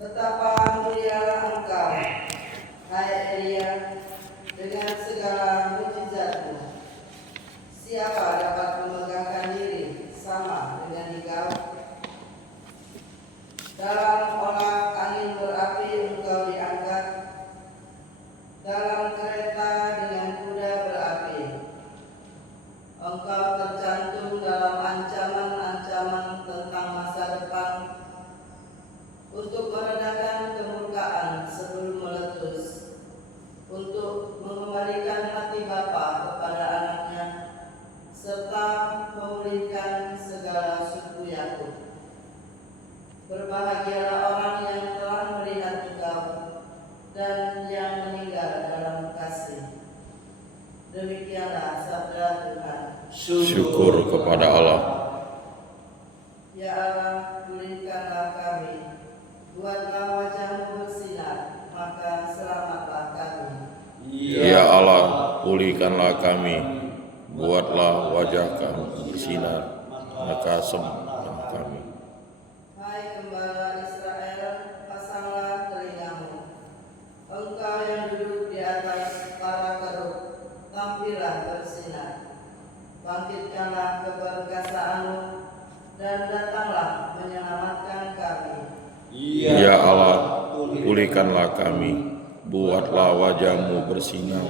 Betapa mulialah Engkau, hai Elia, dengan segala mukjizat-Mu. Siapa dapat memegahkan diri sama dengan Engkau? Dalam olah angin berapi Engkau diangkat, dalam kereta dengan kuda berapi. Engkau tercantum dalam ancaman-ancaman tentang masa depan, untuk meredakan kemurkaan sebelum meletus, untuk mengembalikan hati bapa kepada anaknya, serta memulihkan segala suku Yakub. Berbahagialah orang yang telah melihat Engkau dan yang meninggal dalam kasih. Demikianlah sabda Tuhan. Syukur kepada Allah. Ya Allah, pulihkanlah kami. Buatlah wajah-Mu bersinar, maka selamatlah kami. Ya Allah, pulihkanlah kami. Buatlah wajah kami bersinar, maka selamatlah kami. Hai Gembala Israel, pasanglah telingamu. Engkau yang duduk di atas para kerub, tampillah bersinar. Bangkitkanlah keperkasaan-Mu dan datanglah menyelamatkan kami. Ya Allah, pulihkanlah kami. Buatlah wajah-Mu bersinar,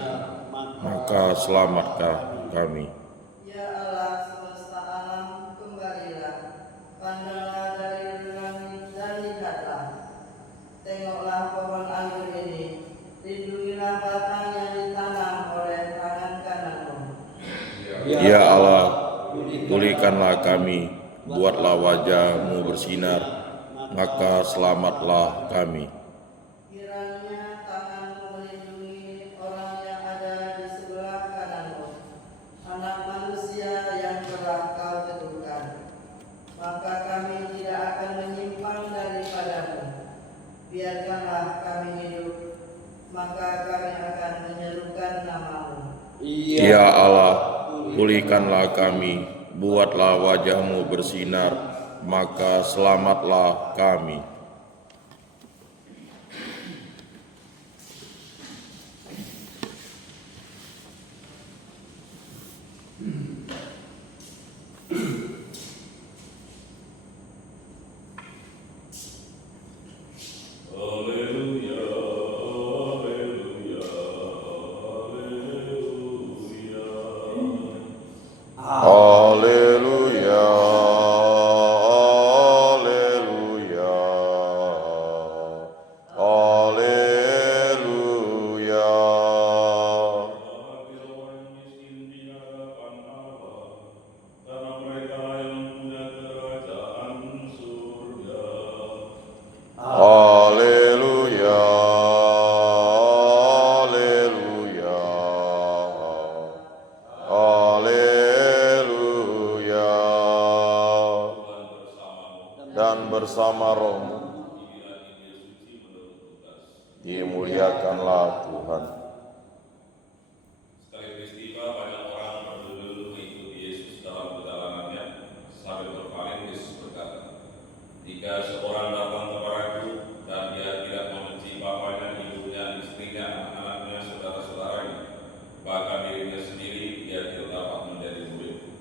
maka selamatlah kami. Ya Allah semesta alam, kembalilah. Pandanglah dari langit dan lihatlah. Tengoklah pohon anggur ini. Lindungilah batang yang ditanam oleh tangan kanan-Mu. Ya Allah, pulihkanlah kami. Buatlah wajah-Mu bersinar, maka selamatlah kami. Kiranya tangan-Mu melindungi orang yang ada di sebelah kanan-Mu, anak manusia yang telah Kau teguhkan. Maka kami tidak akan menyimpang daripada-Mu. Biarkanlah kami hidup, maka kami akan menyerukan nama-Mu. Ya Allah, pulihkanlah kami. Buatlah wajah-Mu bersinar, maka selamatlah kami. Haleluya, haleluya, haleluya. Karena mereka yang punya kerajaan surga. Haleluya, haleluya, haleluya. Dan bersama rohmu, dimuliakanlah Tuhan. Sekali peristiwa banyak orang berduduk mengikuti Yesus dalam perjalanannya. Sambil berpaling Yesus berkata, jika seorang datang kepadaku dan dia tidak membenci bapaknya, ibunya, istrinya, anak-anaknya, saudara-saudaranya, bahkan dirinya sendiri, dia tidak dapat menjadi muridku.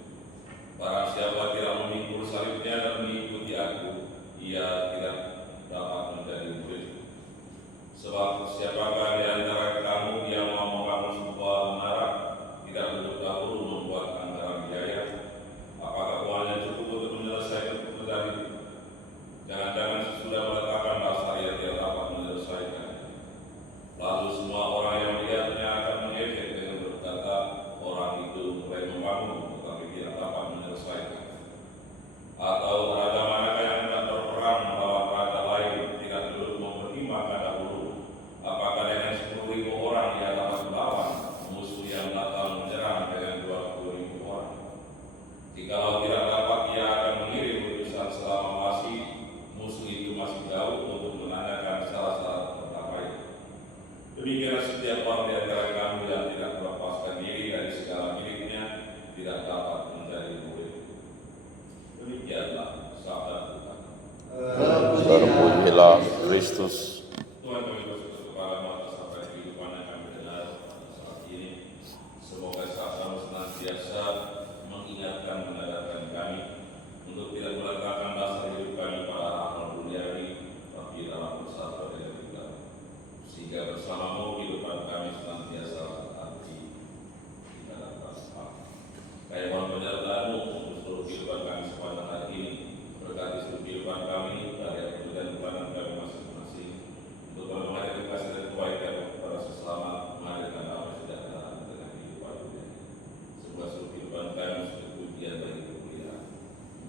Barang siapa tidak memikul salibnya dan mengikuti aku, ia tidak dapat menjadi muridku. Sebab siapakah di antara kamu yang mau membangun sebuah menara, tidak duduk dahulu membuat anggaran biaya? Apakah uangnya cukup untuk menyelesaikan pekerjaan itu? Jangan-jangan sesudah meletakkan dasar ia tidak dapat menyelesaikan. Lalu semua orang yang melihatnya akan mengejek dengan berkata, orang itu mulai membangun tetapi tidak dapat menyelesaikan. Atau raja manakah yang hendak berperang melawan raja lain, tidak duduk mempertimbangkan dahulu apakah dengan 10.000 orang ia dapat melawan musuh yang datang menyerang dengan 20.000 orang. Jikalau tidak dapat, ia akan mengirim utusan selama musuh itu masih jauh untuk menanyakan syarat-syarat perdamaian. Demikianlah setiap orang di antara kamu yang tidak melepaskan diri dari segala miliknya tidak dapat menjadi murid. Demikianlah sabda Tuhan. Terpujilah Allah Kristus. Tuhan kami bersyukur kepadamu atas apa kehidupan yang kami dengar saat ini. Semoga saat senantiasa mengingatkan, menyadarkan kami untuk tidak meletakkan dasar hidup kami pada amal duniawi, tapi dalam bersatu dengan kita. Sehingga bersamamu kehidupan kami senantiasa berarti tidak dapat sepak. Kami mohon penyertaanmu untuk seluruh kehidupan kami sepanjang hari ini. Berkati seluruh kehidupan kami dari kemudian pelayanan kami masing-masing untuk menghadirkan kasih dan kebaikan kepada sesama, menghadirkan damai sejahtera dengan kehidupan dunia. Semoga seluruh kehidupan kami sebagai pujian bagi kemuliaan.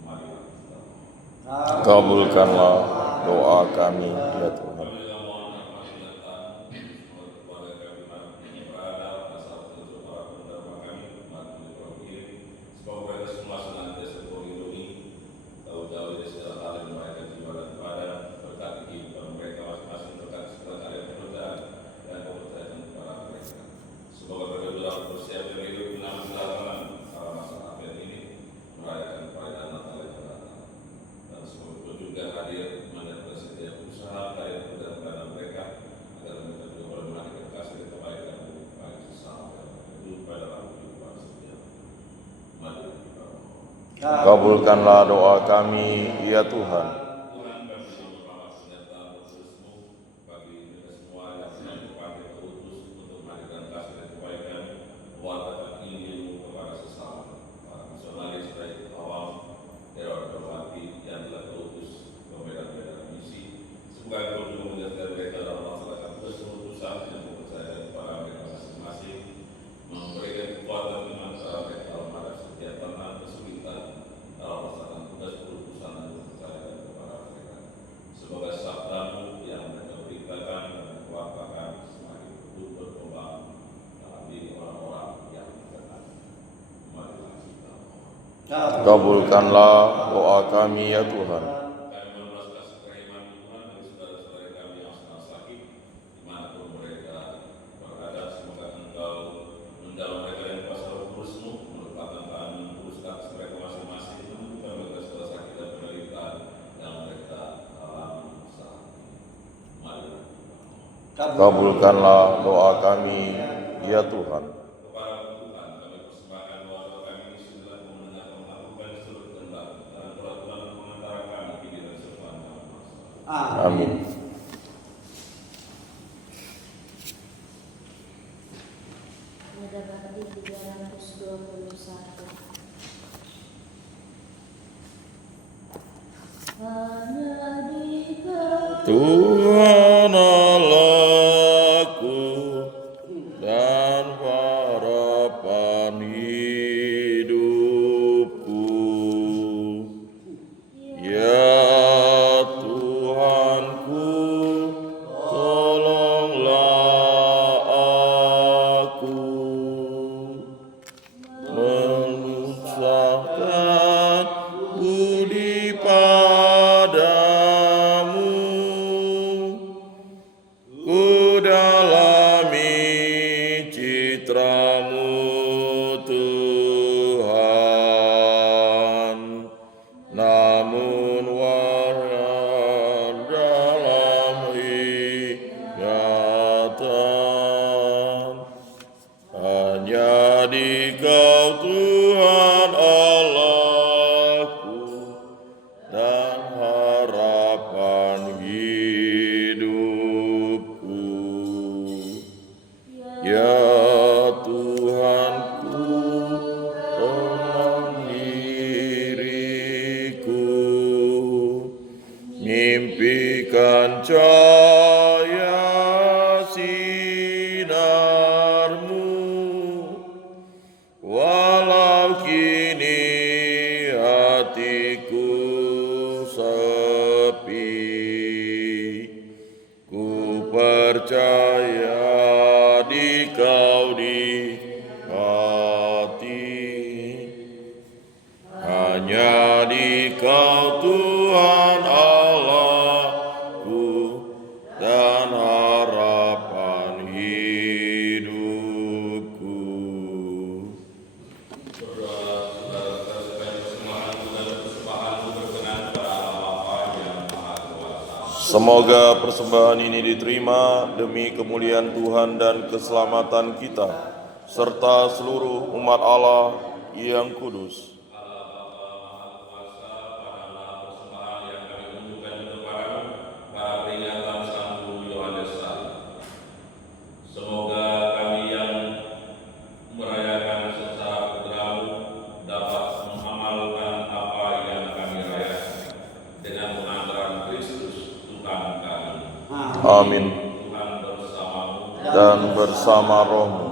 Marilah kita mohon. Kabulkanlah doa kami, ya Tuhan. Kami juga mohon rahmat penyertaan semoga keluarga kami yang berada asal tentu para penerima kami umat menyuruh ini. Semoga mereka semua senantiasa terlindungi, tahu jauh dari segala hal yang membahayakan jiwa dan badan, berkati kehidupan mereka masing-masing, berkati segala karya pekerjaan dan kepercayaan kepada mereka. Semoga mereka dapat bersiap dan hidup dengan kedatangan pada masa akhir ini, merayakan perayaan Natal yang datang. Dan semoga pun juga hadir menyertai setiap usaha karya pekerjaan mereka, agar mereka juga boleh menghadirkan kasih dan kebaikan bagi sesama dan hidup pada dalam kehidupan setiap. Mari kita mohon. Kabulkanlah doa kami, ya Tuhan. Tuhan kami berdoa penyertaan utusmu bagi kita semua yang sedang dipanggil ke utus untuk menghadirkan kasih dan kebaikan, mewartakan Injil kepada sesama, para misionaris baik awam, Dewan Terhormati yang telah terutus ke medan-medan misi. Semoga Engkau juga menyertai mereka dalam melaksanakan tugas-utusan yang dipercayakan kepada mereka masing-masing, memberikan kekuatan iman kepada mereka dalam menghadapi setiap tantangan kesulitan dalam melaksanakan tugas utusan yang dipercayakan kepada mereka. Semoga sabdamu yang mereka beritakan dan kuatkan semakin hidup berkembang dalam diri orang-orang yang mendengar. Marilah kita mohon. Kabulkanlah doa kami, ya Tuhan. Kami membalas kasih kerahiman Tuhan bagi saudara-saudara kami yang sedang sakit, dimanapun mereka berada. Semoga Engkau menjauh mereka dari kuasa Roh Kudus-Mu, meletakkan tangan meluruskan mereka masing-masing, menyembuhkan mereka segala sakit dan penderitaan yang mereka alami saat ini. Marilah kita mohon. Kabulkanlah doa kami, ya Tuhan. Kepada Tuhan kami persembahkan doa-doa kami ini sudah mendengar melakukan seluruh kehendak dan peraturan pengantara kami kini dan sepanjang masa. Amin. Nada Bakti 321. Hanya di Tuhan Allahku dan harapan hidupku, ya Tuhanku, tolonglah aku mengucapkan budi padamu, ku dalami citramu Tuhan, namun wajar dalam ingatan, hanya di Kau Tuhan Allahku dan harapan hidupku, ya Tuhanku, tolong diriku, mimpikan cahaya sinarmu, walau kini hatiku sepi, ku percaya di Kau di hati, hanya di Kau Tuhan Allahku dan harapan hidupku. Berdoa saudara-saudara sekalian, persembahan Tuhan dan persembahan berkenan kepada Allah Bapa yang Maha Kuasa. Semoga persembahan ini diterima demi kemuliaan Tuhan dan keselamatan kita, serta seluruh umat Allah yang kudus. Amin. Dan bersama rohmu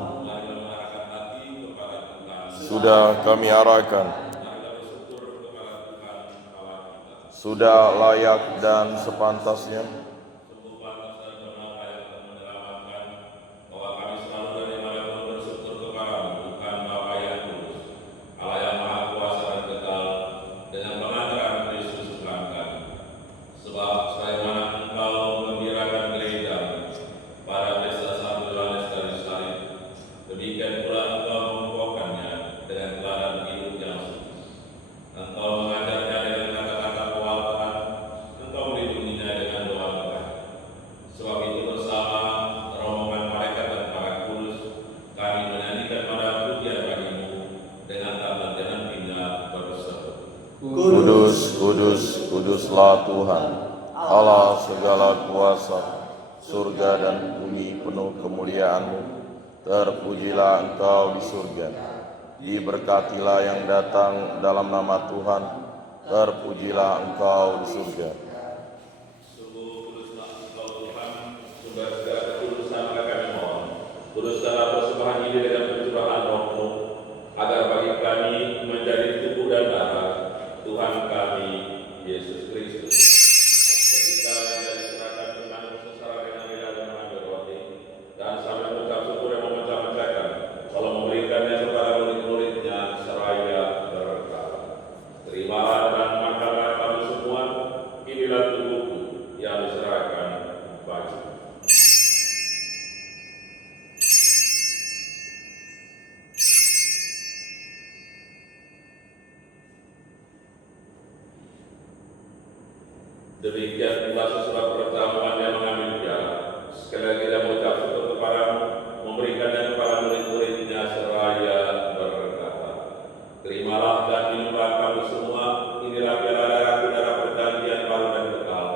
sudah kami arahkan, sudah layak dan sepantasnya Kuduslah Tuhan, Allah segala kuasa, surga dan bumi penuh kemuliaan-Mu. Terpujilah Engkau di surga, diberkatilah yang datang dalam nama Tuhan, terpujilah Engkau di surga. Sungguh kuduslah Engkau Tuhan, sumber segala kekudusan kami mohon. Kuduskanlah persembahan ini dengan pencurahan Roh-Mu, agar bagi kami menjadi tubuh dan darah Tuhan kami Yesus Kristus. Ketika Dia diserahkan dengan secara dengan lidah dan mengambil roti, dan sambil mengucap syukur yang memecah-mecahkan, lalu memberikannya kepada murid-muridnya seraya berkata, "Terimalah dan makanlah kamu semua, inilah tubuhku yang diserahkan bagi." Demikian pula sesudah perjamuan Dia mengambil piala. Sekali lagi Dia mengucap syukur kepadamu, memberikannya kepada murid-muridnya seraya berkata, "Terimalah dan minumlah kamu semua, inilah piala darahku, darah perjanjian baru dan kekal,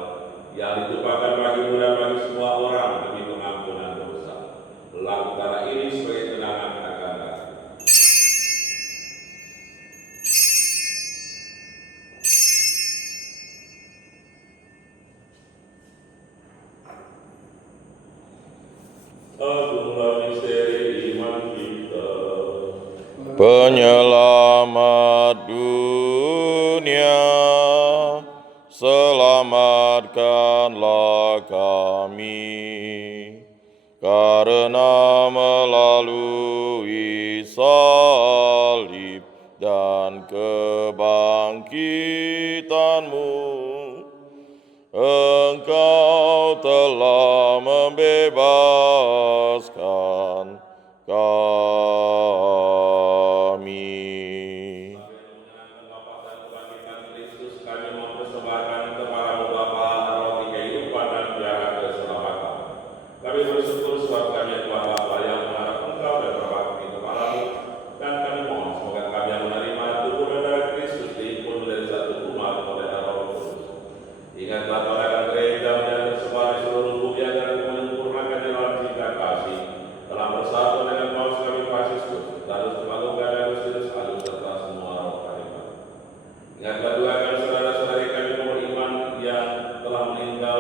yang ditumpahkan bagimu dan bagi semua orang demi pengampunan dosa. Lakukanlah ini sebagai kenangan akan aku." Agunglah misteri iman kita. Penyelamat dunia, selamatkanlah kami, karena melalui salib dan kebangkitan-Mu, Engkau telah membebaskan kami. Kami mempersembahkan kepadamu Bapa roti kehidupan dan piala keselamatan. Kami bersyukur sebab kami telah Bapa yang menghadap Engkau dan berbakti kepadamu, dan kami mohon semoga kami yang menerima tubuh dan darah Kristus dihimpun dari satu umat oleh Roh Kudus. Ingatlah pada gereja yang tersebar di seluruh bumi agar menyempurnakan dalam cinta kasih, telah bersatu dengan Paus kami Franciscus, lalu Sepaluga dan Agustinus Agung serta semua roh kalimat. Ingatlah juga akan saudara-saudari kami beriman yang telah meninggal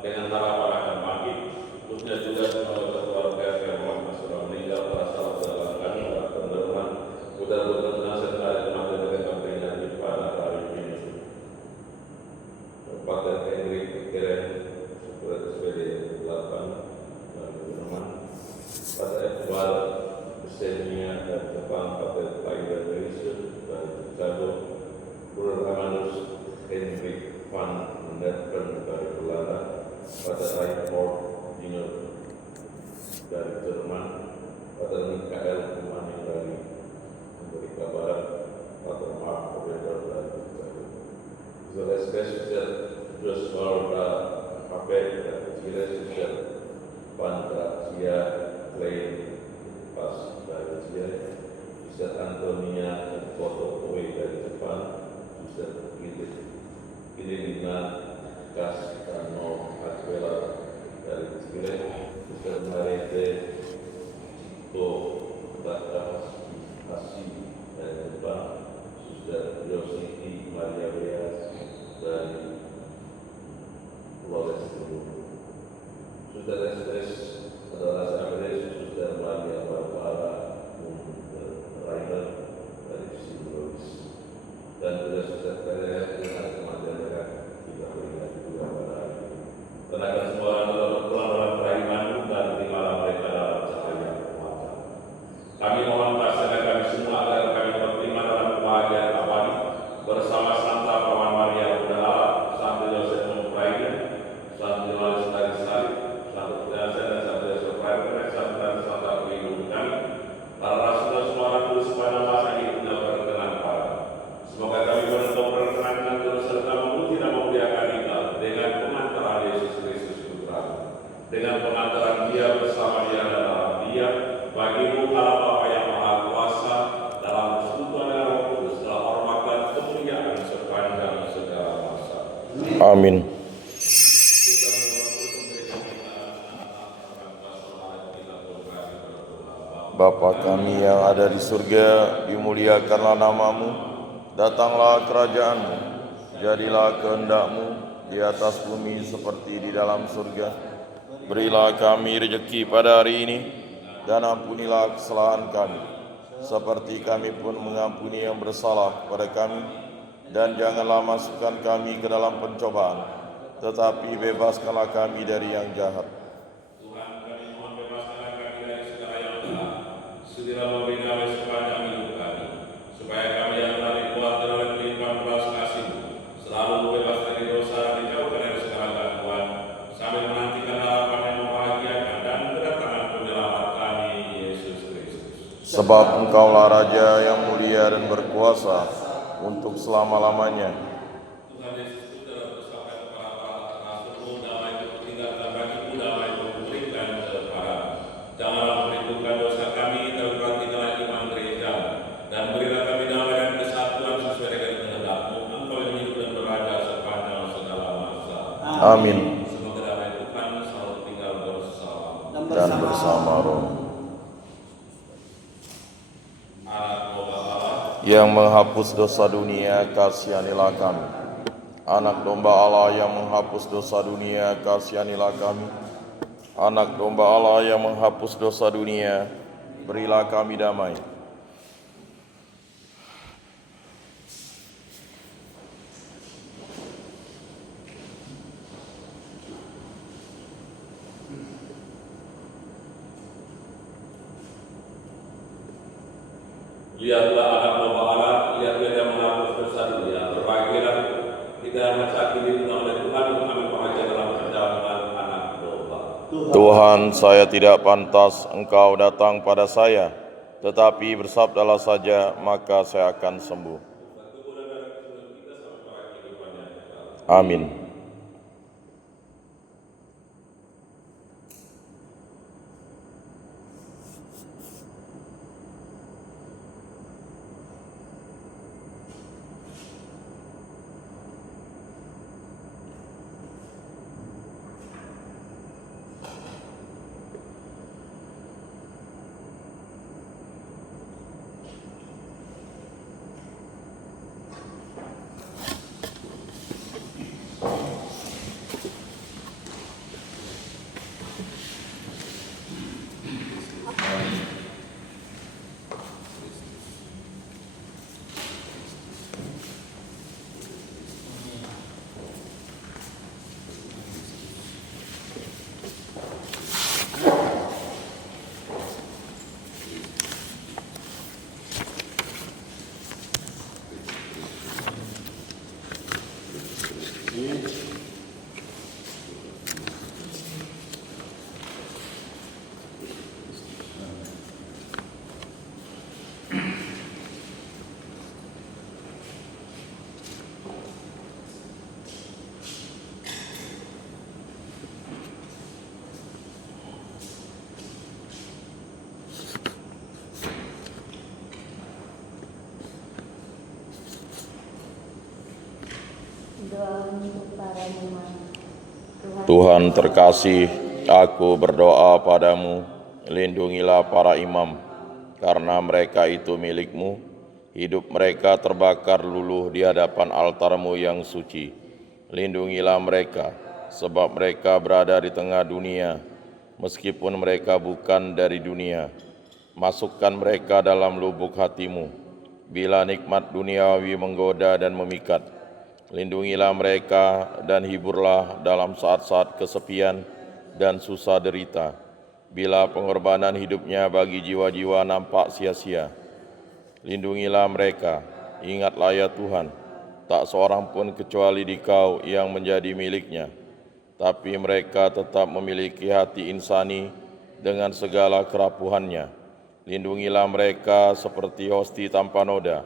dengan harapan akan bangkit, khususnya juga semua keluarga yang sudah meninggal pada saat menjalankan penerbangan mudah-mudahan jenazah dari kematian mereka berinjani pada hari ini. Pada Henry Keren, Surat SPD 8 dan Gunawan, pada Iqbal Besenia dan Jepang, pada Laida Malaysia dan Chicago, Bruno Amanus Henry Van Netven dari Belanda, pada Raymond Junior dari Jerman, pada Mikael Kumani dari Amerika Barat, pada Mark Obeder dari Chicago. So let's best just for Baik Kecil Suster Pantracia Klein Pas Bacia, Suster Antonia Foto Kue dari Jepang, Suster Kilina Kastano Aquila dari Chile, Suster Marete Cito Takahashi dari Jepang, Suster Yositi Maria Bea dari Flores Peru. Suster Estes adalah sahabat Suster Maria Barbara Rainer dari Simbiosis, dan Suster Teresa dari Mandalika kita berikan juga pada hari ini. Tenaga semua orang dalam pelanggaran beriman dan terimalah mereka dalam cahaya kekuatan. Kami mohon kasih kami semua agar kami berterima dalam kebahagiaan abadi bersama Santa Paman Maria Bunda Allah, Santo Yosef Memperaida, Santo Yohanes dari Salib, Santo Teresa dan Santo Yosef Rainer, Santa Pelindung kami, para rasul dan semua orang kudus sepanjang masa hidupnya berkenan pada. Semoga kami beruntung berkenan dengan terus serta memuji dan memuliakan kita dengan pengantaran Yesus Kristus Putra, dengan pengantaran Dia bersama Dia dan dalam Dia, bagimu Allah Bapa yang Maha Kuasa, dalam persekutuan dengan Roh Kudus, dalam hormat dan kemuliaan sepanjang segala masa. Amin. Bapa kami yang ada di surga, dimuliakanlah namamu, datanglah kerajaanmu, jadilah kehendak-mu di atas bumi seperti di dalam surga. Berilah kami rezeki pada hari ini, dan ampunilah kesalahan kami, seperti kami pun mengampuni yang bersalah kepada kami. Dan janganlah masukkan kami ke dalam pencobaan, tetapi bebaskanlah kami dari yang jahat. Tuhan, kami mohon bebaskanlah kami dari segala yang jahat. Segera memberi kami sepanjang hidup kami, supaya kami yang telah dikuatkan oleh kelimpahan belas kasih-Mu selalu bebas dari dosa dan dijauhkan dari segala gangguan, sambil menantikan harapan yang membahagiakan dan kedatangan penyelamat kami, Yesus Kristus. Sebab Engkaulah Raja yang mulia dan berkuasa untuk selama-lamanya. Tuhan Yesus itu telah bersabda kepada para rasul-Mu, damai itu kutinggalkan bagimu, damai itu kuberikan kepadamu. Janganlah memperhitungkan dosa kami, tapi perhatikanlah iman gereja, dan berilah kami damai dan kesatuan sesuai dengan kehendak-Mu. Engkau yang hidup dan beraja sepanjang segala masa. Amin. Semoga damai Tuhan selalu tinggal bersama Dan bersama roh anak domba Allah yang menghapus dosa dunia, kasihanilah kami. Anak domba Allah yang menghapus dosa dunia, kasihanilah kami. Anak domba Allah yang menghapus dosa dunia, berilah kami damai. Lihatlah anak domba Allah, lihatlah dia menghapus dosa dunia. Berbahagialah kita yang sakit oleh Tuhan, kami pengajar dalam perjalanan anak domba. Tuhan, saya tidak pantas Engkau datang pada saya, tetapi bersabdalah saja, maka saya akan sembuh. Amin. untuk para imam. Tuhan terkasih, aku berdoa padamu, lindungilah para imam, karena mereka itu milik-Mu. Hidup mereka terbakar luluh di hadapan altar-Mu yang suci. Lindungilah mereka, sebab mereka berada di tengah dunia, meskipun mereka bukan dari dunia. Masukkan mereka dalam lubuk hati-Mu, bila nikmat duniawi menggoda dan memikat. Lindungilah mereka dan hiburlah dalam saat-saat kesepian dan susah derita, bila pengorbanan hidupnya bagi jiwa-jiwa nampak sia-sia. Lindungilah mereka, ingatlah ya Tuhan, tak seorang pun kecuali Dikau yang menjadi miliknya, tapi mereka tetap memiliki hati insani dengan segala kerapuhannya. Lindungilah mereka seperti hosti tanpa noda.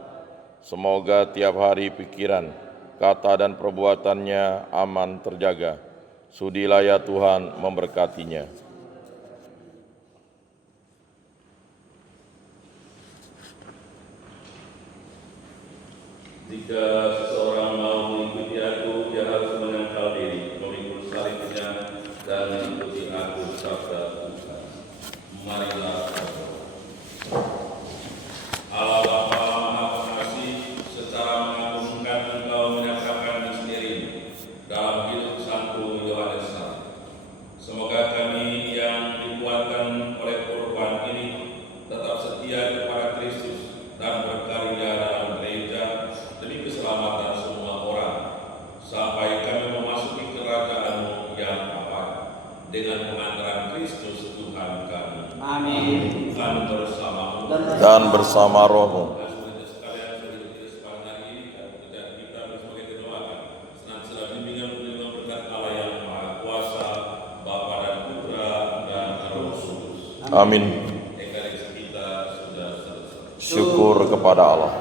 Semoga tiap hari pikiran, kata dan perbuatannya aman terjaga. Sudilah ya Tuhan memberkatinya. Jika seseorang mau mengikuti aku, dia harus menyangkal diri, memikul salibnya, dan mengikuti aku, sabda Tuhan. Marilah kita berdoa. Allah Bapa Maha Pengasih, secara mengagumkan Engkau menyatakan misteri dalam hidup Santo Yohanes Salib. Semoga kami yang dikuatkan oleh korban ini tetap setia kepada Kristus dan berkarya dalam gereja demi keselamatan semua orang, sampai kami memasuki kerajaan-Mu yang abadi dengan pengantaran Kristus Tuhan kami. Amin. Tuhan bersama-Mu Dan bersama roh-Mu. Saudara sekalian, seluruh kita sepanjang hari ini kita bersebagai doakan senantiasa bimbingan penerima berkat Allah yang Maha Kuasa, Bapa dan Putra dan Roh Kudus. Amin. Ekaristi kita sudah selesai. Syukur kepada Allah.